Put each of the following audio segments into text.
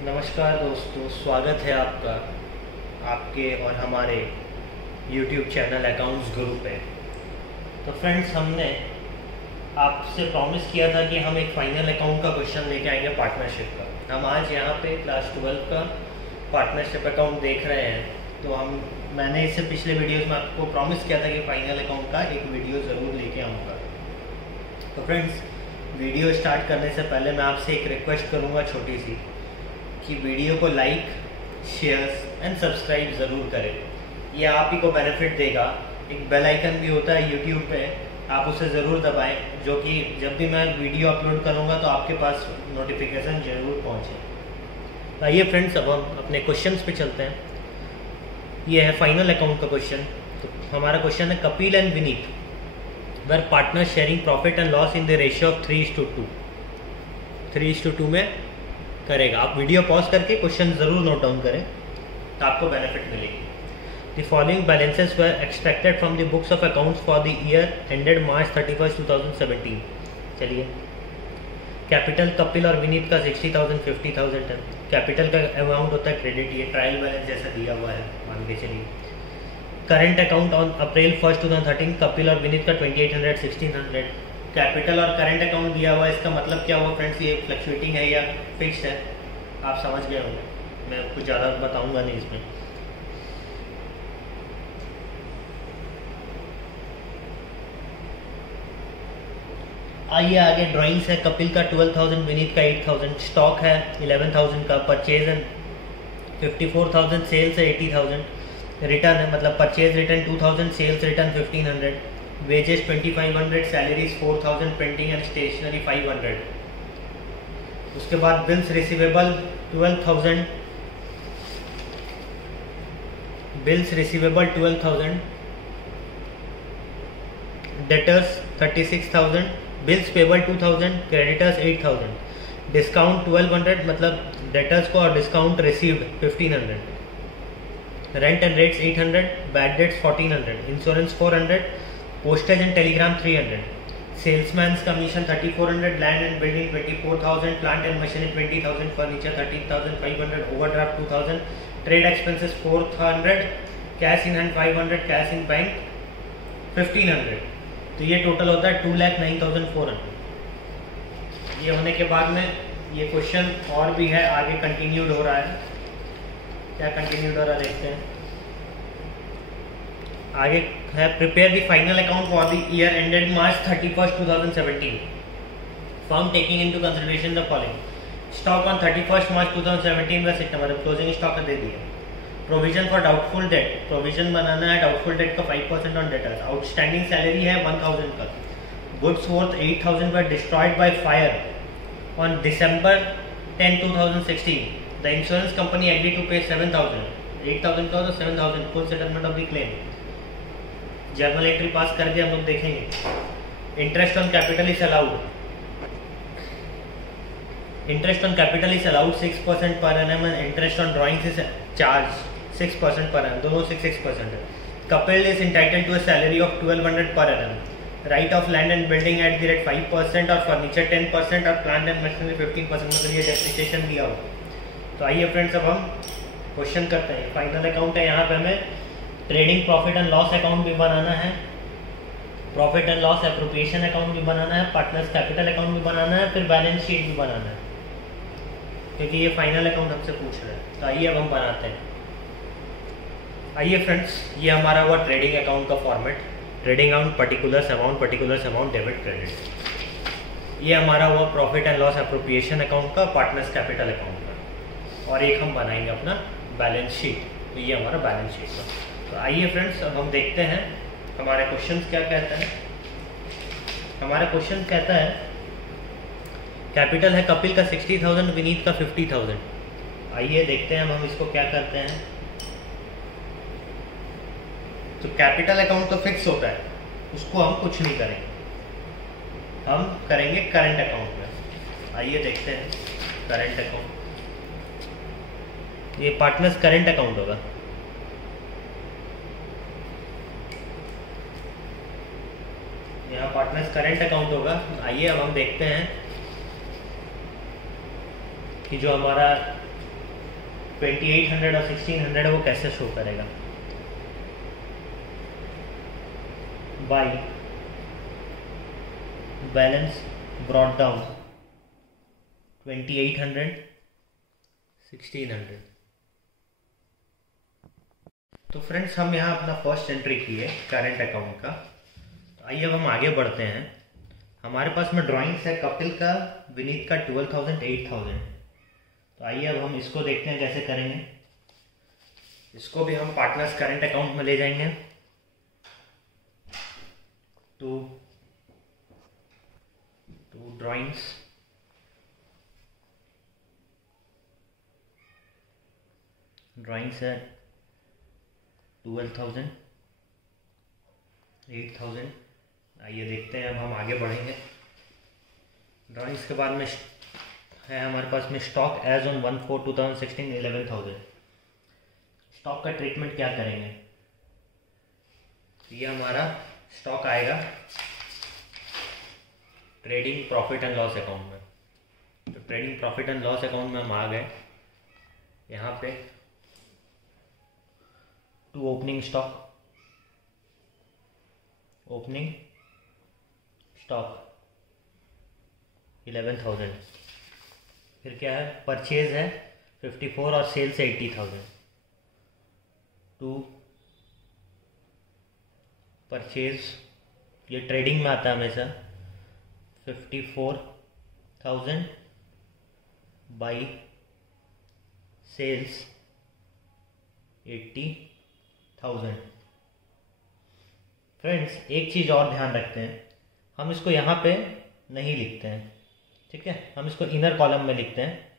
नमस्कार दोस्तों, स्वागत है आपका आपके और हमारे YouTube चैनल अकाउंट्स गुरु पे। तो फ्रेंड्स, हमने आपसे प्रॉमिस किया था कि हम एक फाइनल अकाउंट का क्वेश्चन लेके आएंगे पार्टनरशिप का। हम आज यहाँ पे क्लास 12 का पार्टनरशिप अकाउंट देख रहे हैं। तो मैंने इससे पिछले वीडियोस में आपको प्रॉमिस किया था कि फाइनल अकाउंट का एक वीडियो ज़रूर लेके आऊँगा। तो फ्रेंड्स, वीडियो स्टार्ट करने से पहले मैं आपसे एक रिक्वेस्ट करूँगा छोटी सी, कि वीडियो को लाइक, शेयर्स एंड सब्सक्राइब ज़रूर करें। ये आप ही को बेनिफिट देगा। एक बेल आइकन भी होता है यूट्यूब पे, आप उसे ज़रूर दबाएं, जो कि जब भी मैं वीडियो अपलोड करूँगा तो आपके पास नोटिफिकेशन ज़रूर पहुँचे। आइए फ्रेंड्स, अब हम अपने क्वेश्चंस पे चलते हैं। ये है फाइनल अकाउंट का क्वेश्चन। तो हमारा क्वेश्चन है, Kapil and Vineet were partner sharing profit and loss in the ratio of 3:2। 3:2 में करेगा। आप वीडियो पॉज करके क्वेश्चन ज़रूर नोट डाउन करें तो आपको बेनिफिट मिलेगी। The following balances were extracted from the books of accounts for the year ended March 31, 2017। चलिए, कैपिटल कपिल और विनीत का 60,000 50,000 है। कैपिटल का अमाउंट होता है क्रेडिट, ये ट्रायल बैलेंस जैसा दिया हुआ है, मान के चलिए। Current account on April 1, 2013, Kapil और विनीत का 2800 1600। कैपिटल और करंट अकाउंट दिया हुआ है, इसका मतलब क्या हुआ फ्रेंड्स? ये फ्लक्चुएटिंग है या फिक्स्ड है? आप समझ गए होंगे, मैं कुछ ज़्यादा बताऊंगा नहीं इसमें। आइए आगे, ड्राइंग्स है। कपिल का 12,000, विनीत का 8,000। स्टॉक है 11,000 का। परचेज है 54,000, सेल्स है 80,000। रिटर्न है, मतलब purchase return 2,000, sales return 1,500। Wages 2,500, salaries 4,000, printing and stationery 500। उसके बाद bills receivable 12,000, bills receivable 12,000, debtors 36,000, bills payable 2,000, creditors 8,000, discount 1,200, मतलब डेटर्स को और discount received 1,500, rent and rates 800, bad debts 1,400, insurance 400, postage and telegram 300, salesman's commission 3,400, land and building 24,000, plant and machinery 20,000, furniture 13,500, overdraft 2,000, trade expenses 400, cash in hand 500, cash in bank 1,500। तो ये total होता है 2,09,400। ये होने के बाद में ये क्वेश्चन और भी है, आगे कंटिन्यूड हो रहा है। क्या कंटिन्यूड हो रहा है देखते हैं। आगे है, prepare the final account for the year ended March 31, 2017। Firm taking into consideration the following. Stock on 31 March 2017 व सितंबर, क्लोजिंग स्टॉक दे दिया। Provision for doubtful debt, provision बनाना है डाउटफुल डेट का 5% ऑन डेटर्स। आउटस्टैंडिंग सैलरी है 1,000 का। Goods worth 8,000 were destroyed by fire on December 10, 2016। The insurance company agree to pay 7,000। 8,000 का तो 7,000, full settlement of the claim. Journal entry pass करके हम लोग देखेंगे। Interest on capital is allowed, interest on capital is allowed 6% per annum and interest on drawings is charge 6% per annum, दोनों 6% है। Kapil is entitled to a salary of 1,200 per annum. Right of land and building at the rate 5% और furniture 10% और plant and machinery 15%, मतलब ये depreciation दिया हो। तो आइए फ्रेंड्स, अब हम क्वेश्चन करते हैं। फाइनल अकाउंट है, यहाँ पे हमें trading profit and loss account भी बनाना है, profit and loss appropriation account भी बनाना है, पार्टनर्स कैपिटल अकाउंट भी बनाना है, फिर बैलेंस शीट भी बनाना है, क्योंकि ये फाइनल अकाउंट हमसे पूछ रहे हैं। तो आइए अब हम बनाते हैं। आइए फ्रेंड्स, ये हमारा हुआ ट्रेडिंग अकाउंट का format. Trading account particulars amount debit credit. ये हमारा हुआ profit and loss appropriation account का, पार्टनर्स कैपिटल अकाउंट का, और एक हम बनाएंगे अपना बैलेंस शीट। तो ये हमारा बैलेंस शीट का। तो आइए फ्रेंड्स, अब हम देखते हैं हमारे क्वेश्चन क्या कहते हैं। हमारा क्वेश्चन कहता है, कैपिटल है कपिल का 60,000, विनीत का 50,000। आइए देखते हैं हम इसको क्या करते हैं। तो कैपिटल अकाउंट तो फिक्स होता है, उसको हम कुछ नहीं करेंगे, हम करेंगे करंट अकाउंट में। आइए देखते हैं करंट अकाउंट। ये पार्टनर्स करंट अकाउंट होगा। यहाँ पार्टनर्स करंट अकाउंट होगा। आइए अब हम देखते हैं कि जो हमारा 2800 और 1600 है वो कैसे शो करेगा। By balance brought down 2800 1600। तो फ्रेंड्स हम यहाँ अपना फर्स्ट एंट्री किए करंट अकाउंट का। तो आइए अब हम आगे बढ़ते हैं। हमारे पास में ड्राइंग्स है कपिल का, विनीत का 12,000 8,000। तो आइए अब हम इसको देखते हैं कैसे करेंगे। इसको भी हम पार्टनर्स करंट अकाउंट में ले जाएंगे। टू ड्राइंग्स, है 12,000 8,000। आइए देखते हैं, अब हम आगे बढ़ेंगे। ड्राइंग्स के बाद में है हमारे पास में स्टॉक एज ऑन 1/4/2016 11,000। स्टॉक का ट्रीटमेंट क्या करेंगे। ये हमारा स्टॉक आएगा trading profit and loss account में। तो trading profit and loss account में हम आ गए। यहाँ पे to opening stock, opening stock 11,000। फिर क्या है, परचेज है 54 और सेल्स है 80,000। टू परचेज, ये ट्रेडिंग में आता है हमेशा 54,000 बाई सेल्स 80,000। फ्रेंड्स एक चीज़ और ध्यान रखते हैं, हम इसको यहाँ पे नहीं लिखते हैं, ठीक है, हम इसको इनर कॉलम में लिखते हैं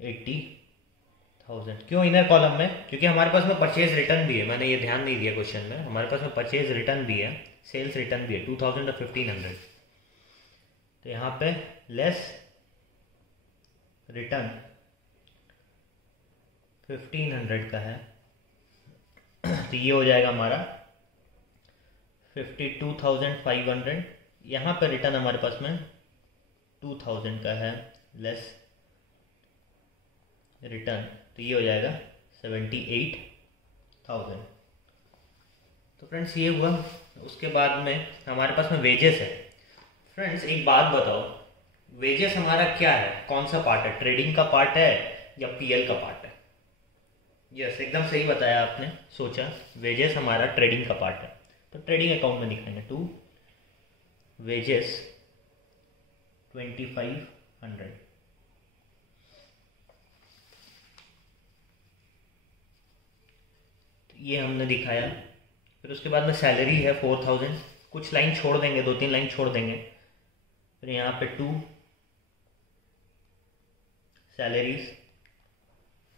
80,000। क्यों इनर कॉलम में, क्योंकि हमारे पास में परचेज रिटर्न भी है। मैंने ये ध्यान नहीं दिया क्वेश्चन में, हमारे पास में परचेज रिटर्न भी है, सेल्स रिटर्न भी है 2,000 और 1,500। तो यहाँ पे लेस रिटर्न 1,500 का है। तो ये हो जाएगा हमारा 52,500। यहाँ पे रिटर्न हमारे पास में 2,000 का है, लेस रिटर्न, तो ये हो जाएगा 78,000। तो फ्रेंड्स ये हुआ। उसके बाद में हमारे पास में वेजेस है। फ्रेंड्स एक बात बताओ, वेजेस हमारा क्या है, कौन सा पार्ट है, ट्रेडिंग का पार्ट है या पीएल का पार्ट है। यस एकदम सही बताया आपने, सोचा वेजेस हमारा ट्रेडिंग का पार्ट है। तो ट्रेडिंग अकाउंट में दिखाएंगे टू वेजेस 2,500। ये हमने दिखाया। फिर उसके बाद में सैलरी है 4,000, कुछ लाइन छोड़ देंगे, 2-3 लाइन छोड़ देंगे। फिर यहाँ पे टू सैलरीज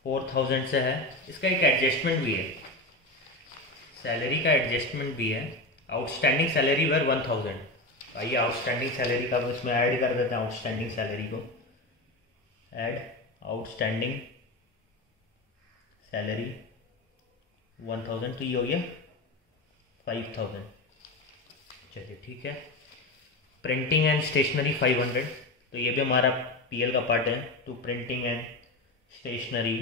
4,000 से है। इसका एक एडजस्टमेंट भी है, सैलरी का एडजस्टमेंट भी है। Outstanding salary were 1,000। आइए आउटस्टैंडिंग सैलरी का इसमें ऐड कर देते हैं, आउटस्टैंडिंग सैलरी को ऐड, आउटस्टैंडिंग सैलरी 1,000। तो ये हो गया 5,000। चलिए ठीक है। प्रिंटिंग एंड स्टेशनरी 500, तो ये भी हमारा पीएल का पार्ट है। To printing and stationery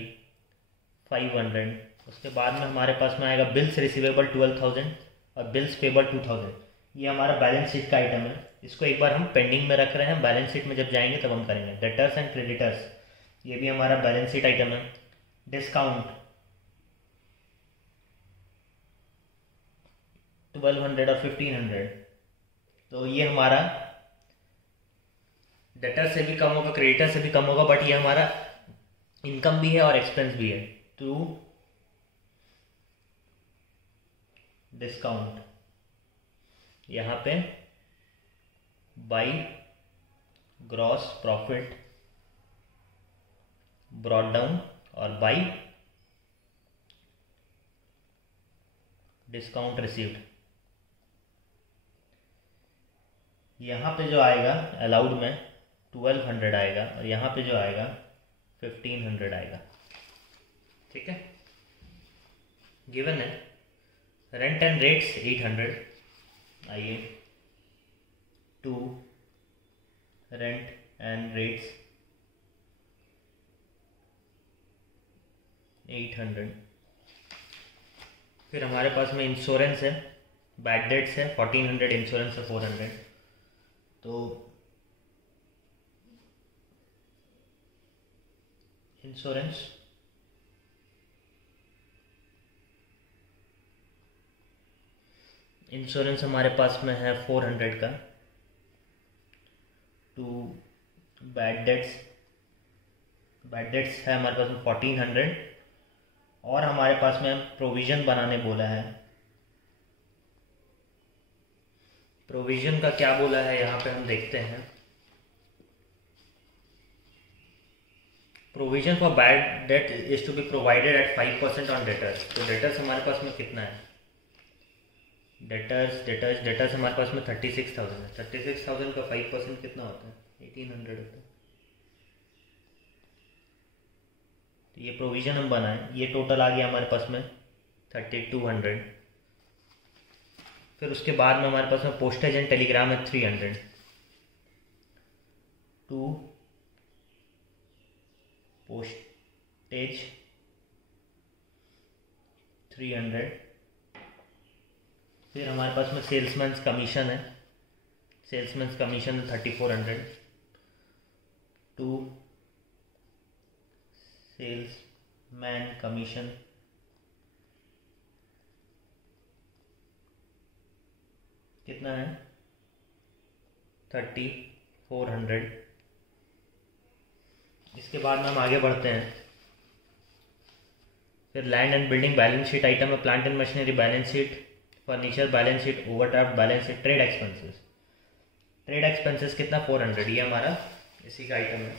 500। उसके बाद में हमारे पास में आएगा बिल्स रिसीवेबल 12,000 और बिल्स पेबल 2,000। ये हमारा बैलेंस शीट का आइटम है। इसको एक बार हम पेंडिंग में रख रहे हैं, बैलेंस शीट में जब जाएंगे तब हम करेंगे। डेटर्स एंड क्रेडिटर्स, ये भी हमारा बैलेंस शीट आइटम है। डिस्काउंट 1,200 और 1,500, तो ये हमारा डेटर से भी कम होगा, क्रेडिटर से भी कम होगा, बट ये हमारा इनकम भी है और एक्सपेंस भी है। टू डिस्काउंट, यहाँ पे by gross profit brought down और बाई डिस्काउंट रिसीव्ड। यहाँ पे जो आएगा अलाउड में 1,200 आएगा और यहाँ पे जो आएगा 1,500 आएगा, ठीक है। गिवन है रेंट एंड रेट्स 800। आइए टू रेंट एंड रेट्स 800। फिर हमारे पास में इंश्योरेंस है, बैड डेट्स है 1400, इंश्योरेंस है 400। तो इंश्योरेंस हमारे पास में है 400 का। टू बैड डेट्स है हमारे पास में 1400। और हमारे पास में प्रोविज़न बनाने बोला है। प्रोविज़न का क्या बोला है यहाँ पे हम देखते हैं। Provision for bad debt is to be provided at 5% on debtors. तो डेटर्स हमारे पास में कितना है? डेटर्स हमारे पास में 36,000 है। 36,000 का 5% कितना होता है? 1800 होता है। तो ये प्रोविज़न हम बनाएं, ये टोटल आ गया हमारे पास में 3200। फिर उसके बाद में हमारे पास में पोस्टेज एंड टेलीग्राम है 300। To postage 300। फिर हमारे पास में सेल्समैन कमीशन है, 3400। टू सेल्समैन कमीशन कितना है? 3400। इसके बाद में हम आगे बढ़ते हैं। फिर land and building balance sheet item है, plant and machinery balance sheet, furniture balance sheet, overdraft balance sheet, trade expenses कितना? 400। ये हमारा इसी का आइटम है।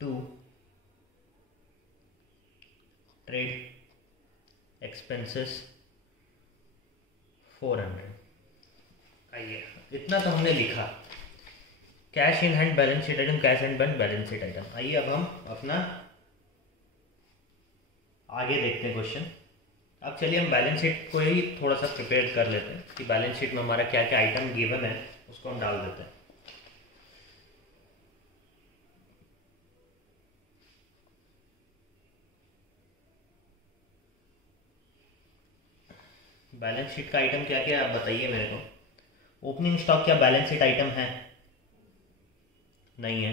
To trade expenses 400। आइए, इतना तो हमने लिखा। Cash in hand balance sheet item, cash in bank balance sheet item. आइए अब हम अपना आगे देखते हैं क्वेश्चन। अब चलिए हम बैलेंस शीट को ही थोड़ा सा प्रिपेयर कर लेते हैं कि बैलेंस शीट में हमारा क्या क्या आइटम गिवन है, उसको हम डाल देते हैं। बैलेंस शीट का आइटम क्या क्या आप बताइए मेरे को। ओपनिंग स्टॉक क्या बैलेंस शीट आइटम है? नहीं है।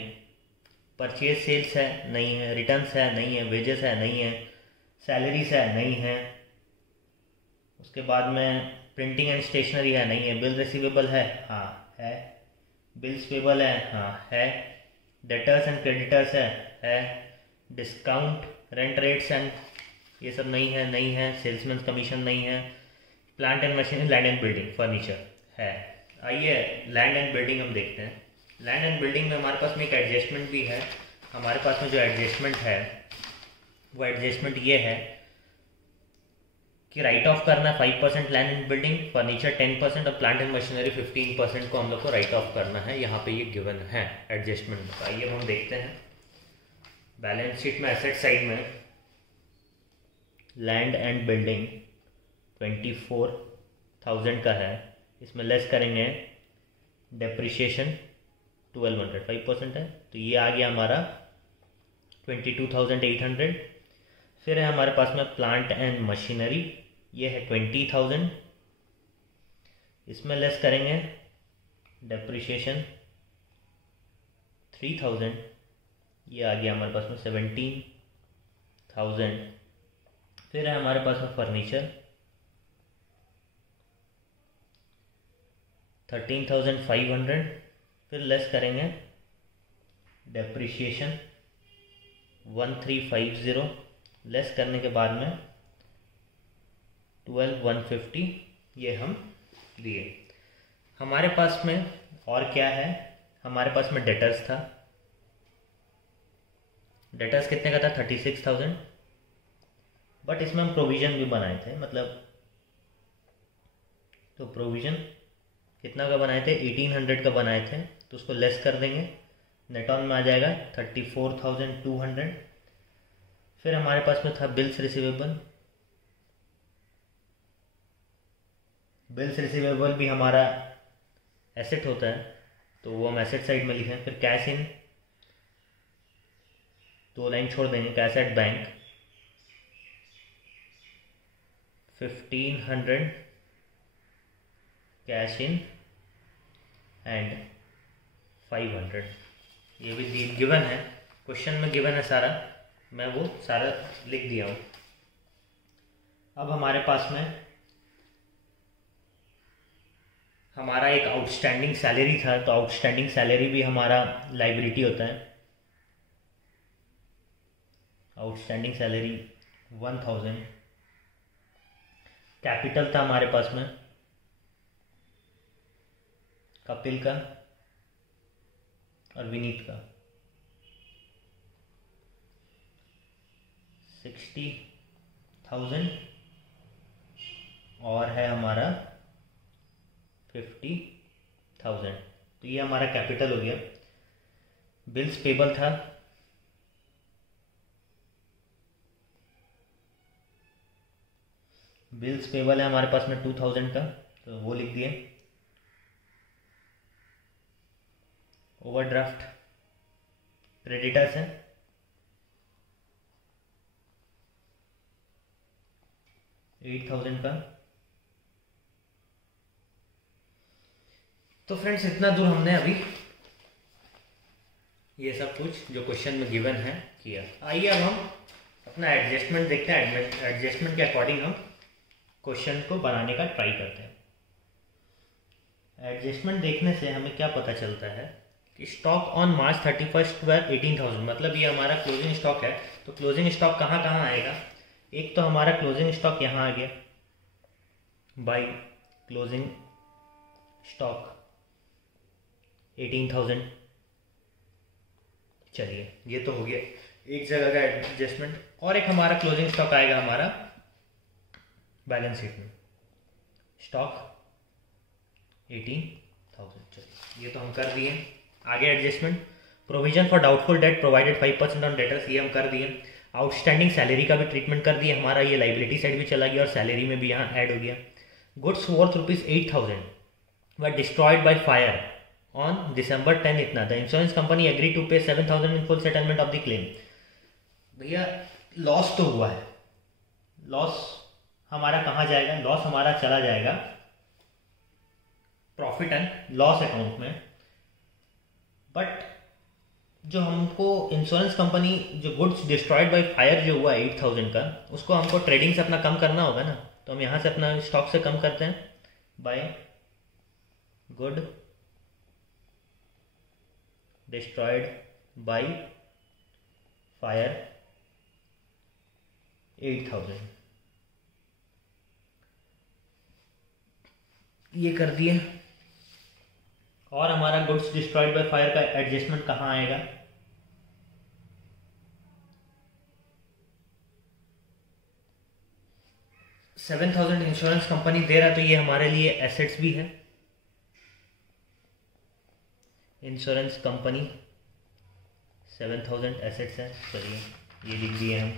परचेज सेल्स है? नहीं है। रिटर्न्स है? नहीं है। वेजेस है? नहीं है। सैलरीज है? नहीं है। उसके बाद में प्रिंटिंग एंड स्टेशनरी है? नहीं है। बिल रिसीवेबल है? हाँ है। बिल्स पेबल है? हाँ है। डेटर्स एंड क्रेडिटर्स है। डिस्काउंट रेंट रेट्स एंड ये सब नहीं है। सेल्समैन कमीशन नहीं है। Plant and machinery, land and building, furniture है। आइए लैंड एंड बिल्डिंग हम देखते हैं। लैंड एंड बिल्डिंग में हमारे पास में एक एडजस्टमेंट भी है। हमारे पास में जो एडजस्टमेंट है वो एडजस्टमेंट ये है कि राइट ऑफ करना 5% लैंड एंड बिल्डिंग, फर्नीचर 10% और प्लांट एंड मशीनरी 15% को हम लोग को राइट ऑफ करना है। यहाँ पे ये गिवन है एडजस्टमेंट। आइए हम देखते हैं। बैलेंस शीट में एसेट साइड में लैंड एंड बिल्डिंग 24,000 का है। इसमें लेस करेंगे डेप्रिशिएशन 1200, 5% है, तो ये आ गया हमारा 22,800। फिर है हमारे पास में प्लांट एंड मशीनरी, ये है 20,000। इसमें लेस करेंगे डेप्रिशिएशन 3,000, ये आ गया हमारे पास में 17,000। फिर है हमारे पास में फर्नीचर 13,500। फिर लेस करेंगे डेप्रिशिएशन 1350, लेस करने के बाद में 12,150, ये हम दिए। हमारे पास में और क्या है? हमारे पास में डेटर्स था। डेटर्स कितने का था? 36,000। बट इसमें हम प्रोविज़न भी बनाए थे, मतलब तो प्रोविज़न कितना का बनाए थे? 1800 का बनाए थे, तो उसको लेस कर देंगे, नेट ऑन में आ जाएगा 34,200। फिर हमारे पास में था बिल्स रिसीवेबल। बिल्स रिसीवेबल भी हमारा एसेट होता है, तो वो हम एसेट साइड में लिखें। फिर कैश इन, 2 लाइन छोड़ देंगे, cash at bank 1500 cash in and 500। ये भी गिवन है, क्वेश्चन में गिवन है सारा, मैं वो सारा लिख दिया हूँ। अब हमारे पास में हमारा एक आउटस्टैंडिंग सैलरी था, तो आउटस्टैंडिंग सैलरी भी हमारा लाइबिलिटी होता है। Outstanding salary 1000। कैपिटल था हमारे पास में कपिल का और विनीत का 60,000 और है हमारा 50,000। तो ये हमारा कैपिटल हो गया। बिल्स पेबल था बिल्स पेबल है हमारे पास में 2000 का, तो वो लिख दिए। ओवरड्राफ्ट क्रेडिटर्स है 8,000 का। तो फ्रेंड्स इतना दूर हमने अभी ये सब कुछ जो क्वेश्चन में गिवन है किया। आइए अब हम अपना एडजस्टमेंट देखते हैं। एडजस्टमेंट के अकॉर्डिंग हम क्वेश्चन को बनाने का ट्राई करते हैं। एडजस्टमेंट देखने से हमें क्या पता चलता है कि स्टॉक ऑन मार्च 31 वह 18,000, मतलब ये हमारा क्लोजिंग स्टॉक है। तो क्लोजिंग स्टॉक कहाँ कहाँ आएगा? एक तो हमारा क्लोजिंग स्टॉक यहाँ आ गया, बाय क्लोजिंग स्टॉक 18,000। चलिए ये तो हो गया एक जगह का एडजस्टमेंट। और एक हमारा क्लोजिंग स्टॉक आएगा हमारा बैलेंस शीट में, स्टॉक 18,000। चलिए ये तो हम कर दिए। आगे adjustment, provision for doubtful date provided 5% on debtors, ये हम कर दिए। आउटस्टैंडिंग सैलरी का भी ट्रीटमेंट कर दिया हमारा, ये लाइबिलिटी साइड भी चला गया और सैलरी में भी यहाँ ऐड हो गया। Goods worth ₹8,000 were destroyed by fire on December 10 इतना। The insurance company agree to pay 7,000 in full settlement of the claim. भैया लॉस तो हुआ है, लॉस हमारा कहाँ जाएगा? लॉस हमारा चला जाएगा प्रॉफिट एंड लॉस अकाउंट में। बट जो हमको इंश्योरेंस कंपनी जो गुड्स डिस्ट्रॉयड बाय फायर जो हुआ 8,000 का, उसको हमको ट्रेडिंग से अपना कम करना होगा ना। तो हम यहाँ से अपना स्टॉक से कम करते हैं by good destroyed by fire 8,000, ये कर दिए। और हमारा गुड्स डिस्ट्रॉयड बाय फायर का एडजस्टमेंट कहाँ आएगा? $7,000 इंश्योरेंस कंपनी दे रहा, तो ये हमारे लिए एसेट्स भी है। इंश्योरेंस कंपनी 7,000 एसेट्स है। चलिए ये लिख दिए हम।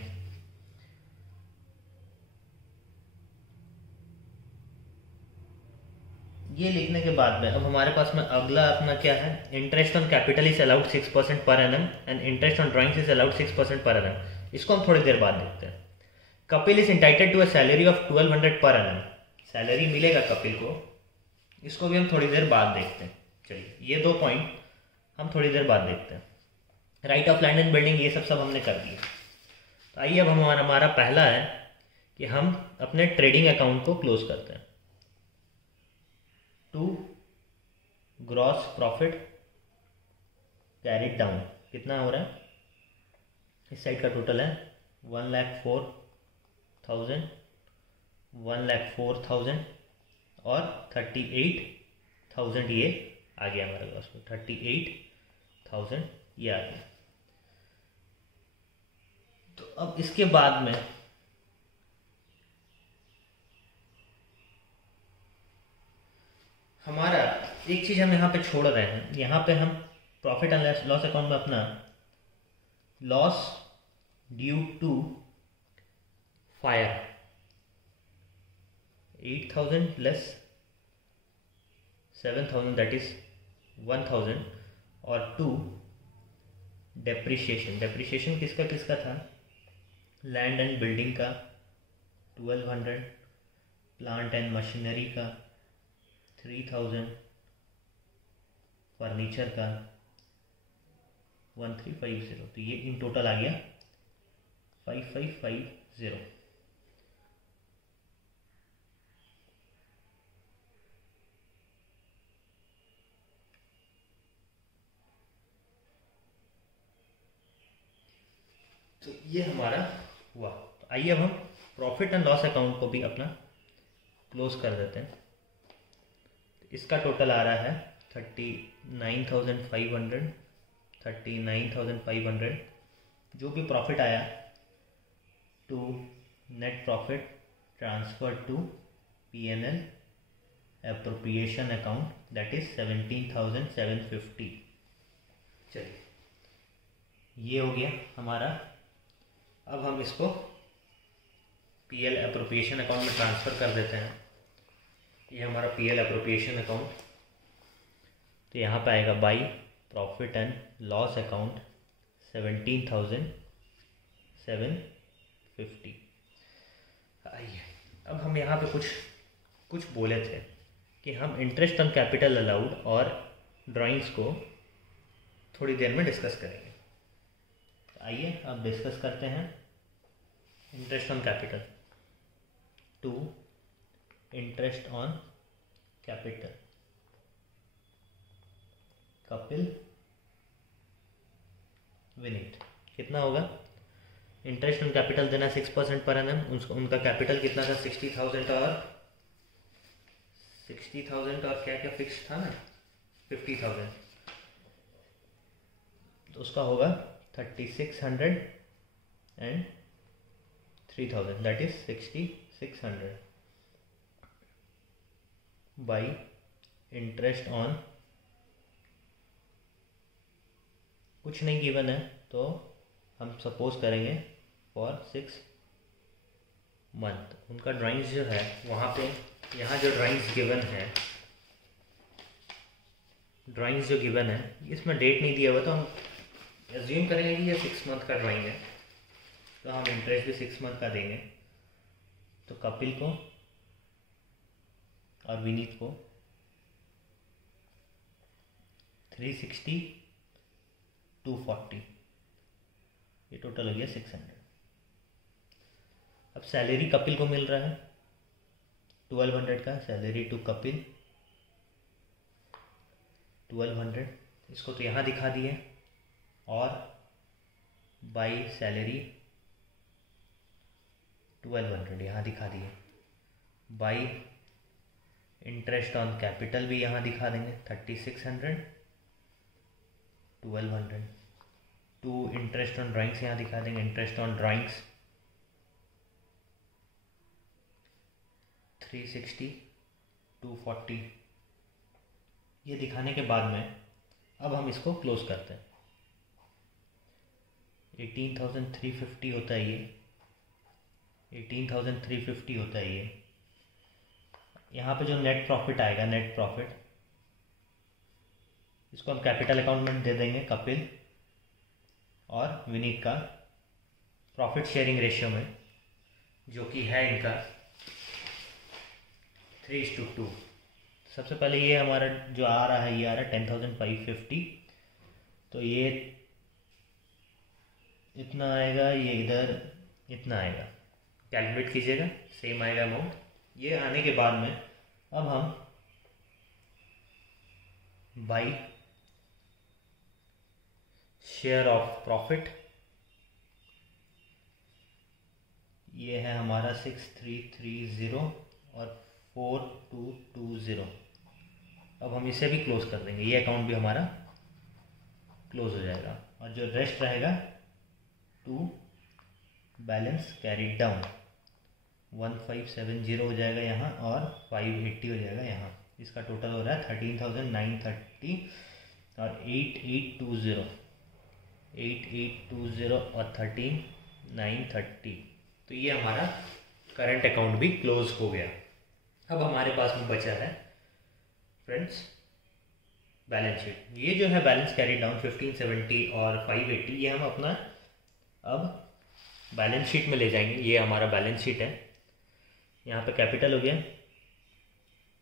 ये लिखने के बाद में अब हमारे पास में अगला अपना क्या है? Interest on capital is allowed 6% per annum and interest on drawings is allowed 6% per annum. इसको हम थोड़ी देर बाद देखते हैं। Kapil is entitled to a salary of 1200 per annum, salary मिलेगा कपिल को, इसको भी हम थोड़ी देर बाद देखते हैं। चलिए ये 2 पॉइंट हम थोड़ी देर बाद देखते हैं। Right of land and building ये सब हमने कर दिया। तो आइए अब हमारा पहला है कि हम अपने ट्रेडिंग अकाउंट को क्लोज करते हैं। To gross profit carried down कितना हो रहा है? इस साइड का टोटल है 1,04,000, 1,04,000 और 38,000 ये आ गया हमारे पास में, 38,000 ये आ गया। तो अब इसके बाद में हमारा एक चीज़ हम यहाँ पे छोड़ रहे हैं, यहाँ पे हम प्रॉफिट एंड लॉस अकाउंट में अपना loss due to fire 8,000 less 7,000 that is 1,000 और 2 डेप्रिशिएशन किसका किसका था? लैंड एंड बिल्डिंग का 1200, प्लांट एंड मशीनरी का 3000, फर्नीचर का 1350। तो ये इन टोटल आ गया 5550। तो ये हमारा हुआ। तो आइए अब हम प्रॉफिट एंड लॉस अकाउंट को भी अपना क्लोज कर देते हैं। इसका टोटल आ रहा है 39,500। जो भी प्रॉफिट आया to net profit transfer to P&L appropriation account, that is 17,750। चलिए ये हो गया हमारा। अब हम इसको PL एप्रोप्रिएशन अकाउंट में ट्रांसफ़र कर देते हैं। ये हमारा PL एप्रोप्रिएशन अकाउंट। तो यहाँ पे आएगा by profit and loss account 17,750। आइए अब हम यहाँ पे कुछ बोले थे कि हम इंटरेस्ट ऑन कैपिटल अलाउड और ड्राइंग्स को थोड़ी देर में डिस्कस करेंगे। आइए अब डिस्कस करते हैं interest on capital. To interest on capital, Kapil, Vineet. कितना होगा? इंटरेस्ट ऑन कैपिटल देना 6% पर एनम। उनका कैपिटल कितना था? 60,000 और क्या क्या फिक्स था ना, 50,000। तो उसका होगा 3600 and 3000, that is 6600 by interest on, कुछ नहीं गिवन है तो हम सपोज करेंगे फॉर 6 मंथ। उनका ड्राइंग्स जो है वहाँ पे, यहाँ जो ड्राइंग्स जो गिवन है इसमें डेट नहीं दिया हुआ, तो हम एज्यूम करेंगे कि ये 6 मंथ का ड्राइंग है, तो हम इंटरेस्ट भी 6 मंथ का देंगे। तो कपिल को और विनीत को 360, 240, ये टोटल हो गया 600। अब सैलरी कपिल को मिल रहा है 1200 का, सैलरी टू कपिल 1200। इसको तो यहाँ दिखा दिए, और बाई सैलरी 1200 यहाँ दिखा दिए, बाई इंटरेस्ट ऑन कैपिटल भी यहाँ दिखा देंगे 3600, 1200। टू इंटरेस्ट ऑन ड्राइंग्स यहाँ दिखा देंगे, इंटरेस्ट ऑन ड्राइंग्स 360, 240। ये दिखाने के बाद में अब हम इसको क्लोज करते हैं। 18,350 होता है ये, 18,350 होता है ये। यहाँ पे जो नेट प्रॉफिट आएगा, नेट प्रॉफिट, इसको हम कैपिटल अकाउंट में दे देंगे कपिल और विनीत का प्रॉफिट शेयरिंग रेशियो में, जो कि है इनका 3:2। सबसे पहले ये हमारा जो आ रहा है, ये आ रहा है 10,550। तो ये इतना आएगा, ये इधर इतना आएगा, कैलकुलेट कीजिएगा, सेम आएगा अमाउंट। ये आने के बाद में अब हम बाई शेयर ऑफ प्रॉफिट, ये है हमारा 6330 और 4220। अब हम इसे भी क्लोज कर देंगे, ये अकाउंट भी हमारा क्लोज हो जाएगा। और जो रेस्ट रहेगा टू बैलेंस कैरी डाउन 1570 हो जाएगा यहाँ, और 580 हो जाएगा यहाँ। इसका टोटल हो रहा है 13,930 और 8820 और 13,930। तो ये हमारा करंट अकाउंट भी क्लोज हो गया। अब हमारे पास में बचा है फ्रेंड्स बैलेंस शीट। ये जो है बैलेंस कैरी डाउन 1570 और 580, ये हम अपना अब बैलेंस शीट में ले जाएंगे। ये हमारा बैलेंस शीट है। यहाँ पे कैपिटल हो गया,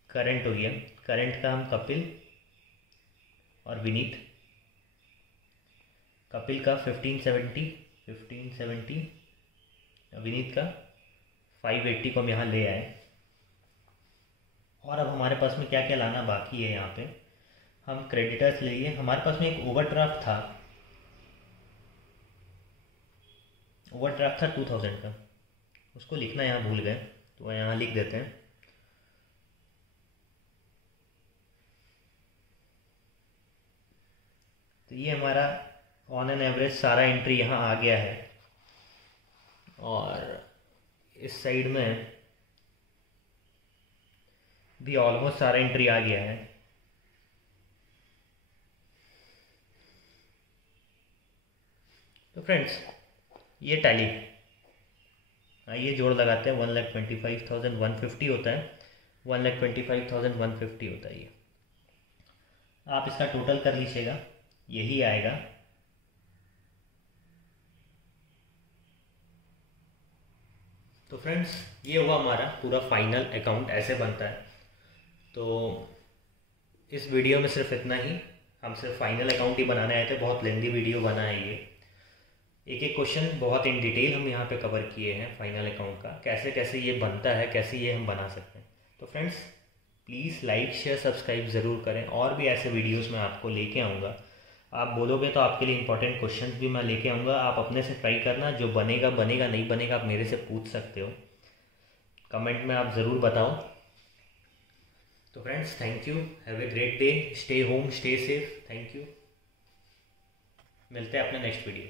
करंट हो गया। करंट का हम कपिल और विनीत, कपिल का 1570, विनीत का 580 को हम यहाँ ले आए। और अब हमारे पास में क्या क्या लाना बाकी है, यहाँ पे हम क्रेडिटर्स ले लिए। हमारे पास में एक ओवरड्राफ्ट था, 2000 का, उसको लिखना यहाँ भूल गए, तो यहाँ लिख देते हैं। तो ये हमारा ऑन एन एवरेज सारा एंट्री यहाँ आ गया है। और इस साइड में भी ऑलमोस्ट सारा एंट्री आ गया है। तो फ्रेंड्स, ये टैली, आइए जोड़ लगाते हैं। 1,25,150 होता है, 1,25,150 होता है। ये आप इसका टोटल कर लीजिएगा, यही आएगा। तो फ्रेंड्स, ये हुआ हमारा पूरा फाइनल अकाउंट, ऐसे बनता है। तो इस वीडियो में सिर्फ इतना ही, हम सिर्फ फाइनल अकाउंट ही बनाने आए थे। बहुत लेंदी वीडियो बना है ये, एक एक क्वेश्चन बहुत इन डिटेल हम यहाँ पे कवर किए हैं फाइनल अकाउंट का, कैसे कैसे ये बनता है, कैसे ये हम बना सकते हैं। तो friends, please like share subscribe ज़रूर करें। और भी ऐसे वीडियोस मैं आपको लेके आऊँगा। आप बोलोगे तो आपके लिए इंपॉर्टेंट क्वेश्चंस भी मैं लेके आऊँगा। आप अपने से ट्राई करना, जो बनेगा बनेगा, नहीं बनेगा आप मेरे से पूछ सकते हो, कमेंट में आप ज़रूर बताओ। तो friends, thank you, have a great day, stay home, stay safe, thank you. मिलते हैं अपने नेक्स्ट वीडियो।